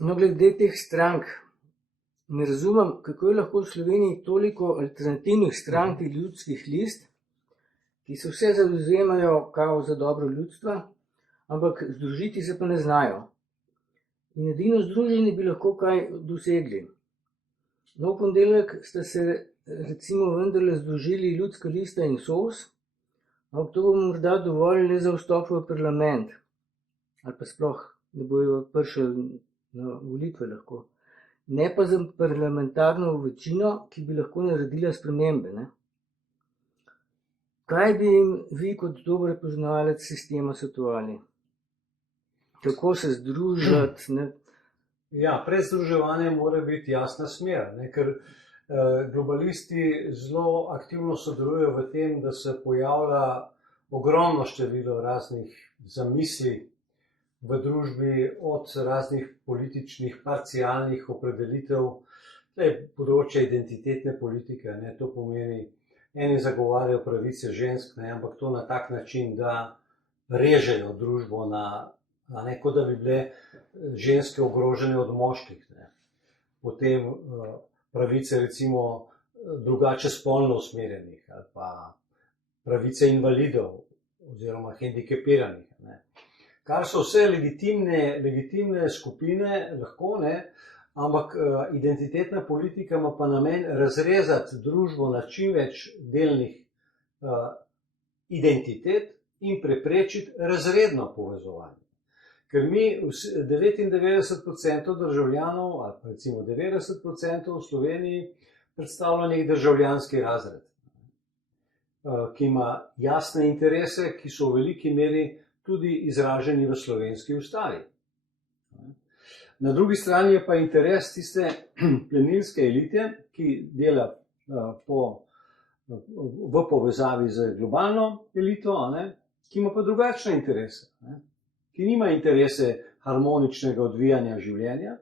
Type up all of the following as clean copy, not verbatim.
No, glede teh strank, ne razumem, kako je lahko v Sloveniji toliko alternativnih strank in ljudskih list, ki se vse zavzemajo kao za dobro ljudstva, ampak združiti se pa ne znajo. In edino združeni bi lahko kaj dosegli. No, v ponedeljek sta se recimo vendarle združili Ljudska lista in SOS, ampak to bo morda dovolj le za vstop v parlament, ali pa sploh ne bojo prišli na volitve lahko. Ne pa za parlamentarno večino, ki bi lahko naredila spremembe. Ne? Kaj bi jim vi kot dober poznavalec sistema svetovali? Kako se združiti? Ne? Ja, pred združevanjem mora biti jasna smer, ne? Ker globalisti zelo aktivno sodelujejo v tem, da se pojavlja ogromno število raznih zamisli v družbi, od raznih političnih, parcialnih opredelitev, področje identitetne politike, ne? To pomeni, eni zagovarjajo pravice žensk, ne? Ampak to na tak način, da režejo družbo ne, kot da bi bile ženske ogrožene od moških. Ne? Potem pravice recimo drugače spolno usmerjenih ali pa pravice invalidov oziroma hendikepiranih. Ne? Kar so vse legitimne skupine, lahko, ne? Ampak identitetna politika ima pa namen razrezati družbo na čim več delnih identitet in preprečiti razredno povezovanje. Ker mi 99% državljanov, ali pa recimo 90% v Sloveniji, predstavlja nek državljanski razred, ki ima jasne interese, ki so v veliki meri tudi izraženi v slovenski ustavi. Na drugi strani je pa interes tiste plenilske elite, ki dela v povezavi z globalno elito, ki ima pa drugačne interese. Ki nima interese harmoničnega odvijanja življenja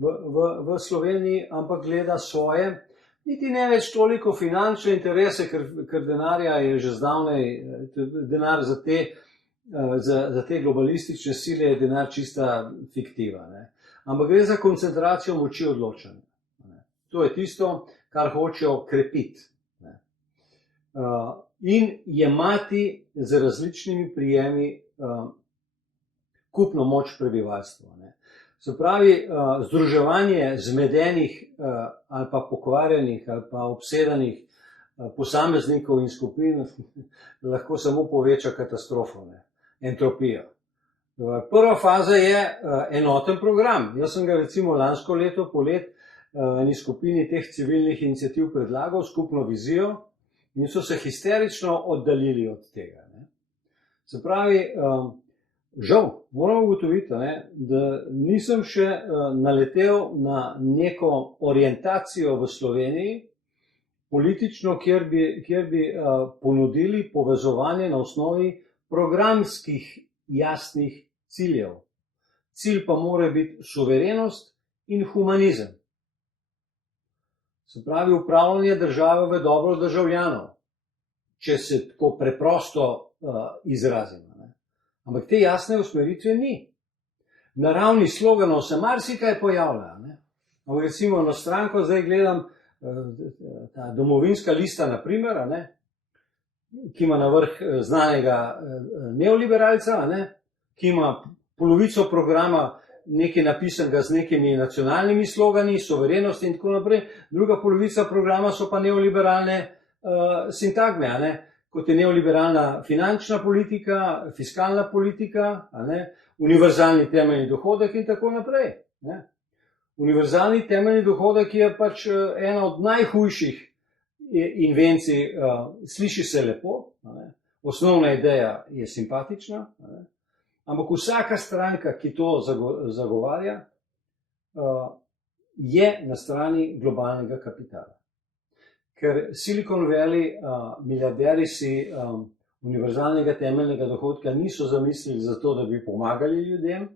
v Sloveniji, ampak gleda svoje, niti ne več toliko finančne interese, ker denarja je že zdavnaj, denar za te globalistične sile je denar čista fiktiva. Ne? Ampak gre za koncentracijo moči odločanja. To je tisto, kar hočejo krepiti. In jemati z različnimi prijemi kupno moč prebivalstva. Ne. Se pravi, združevanje zmedenih ali pa pokvarjenih ali pa obsedanih posameznikov in skupin lahko samo poveča katastrofo, ne. Entropijo. Prva faza je enoten program. Jaz sem ga recimo lansko leto polet eni skupini teh civilnih iniciativ predlagal skupno vizijo in so se histerično oddaljili od tega. Ne. Se pravi, žal, moram ugotoviti, da nisem še naletel na neko orientacijo v Sloveniji politično, kjer bi ponudili povezovanje na osnovi programskih jasnih ciljev. Cilj pa mora biti suverenost in humanizem. Se pravi, upravljanje države v dobro državljanov, če se tako preprosto izrazim. Ampak te jasne usmeritve ni. Na ravni sloganov se marsikaj pojavlja. Ampak recimo na stranko zdaj gledam, ta Domovinska lista, na primer, ki ima na vrh znanega neoliberalca, ki ima polovico programa nekaj napisanega z nekimi nacionalnimi slogani, suverenost in tako naprej, druga polovica programa so pa neoliberalne sintagme, kot je neoliberalna finančna politika, fiskalna politika, univerzalni temeljni dohodek in tako naprej. Univerzalni temeljni dohodek je pač ena od najhujših invencij, sliši se lepo, osnovna ideja je simpatična, ampak vsaka stranka, ki to zagovarja, je na strani globalnega kapitala. Ker Silicon Valley milijarderji si univerzalnega temeljnega dohodka niso zamislili zato, da bi pomagali ljudem,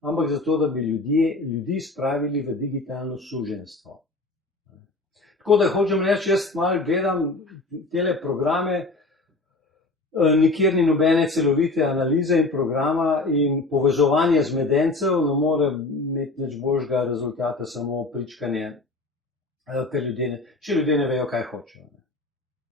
ampak zato, da bi ljudi spravili v digitalno suženjstvo. Tako da hočem reči, jaz malo gledam tele programe Nikjer ni nobene celovite analize in programa in povezovanje zmedencev ne more imeti nič boljšega rezultata, samo pričkanje, če ljudje ne vejo, kaj hočejo.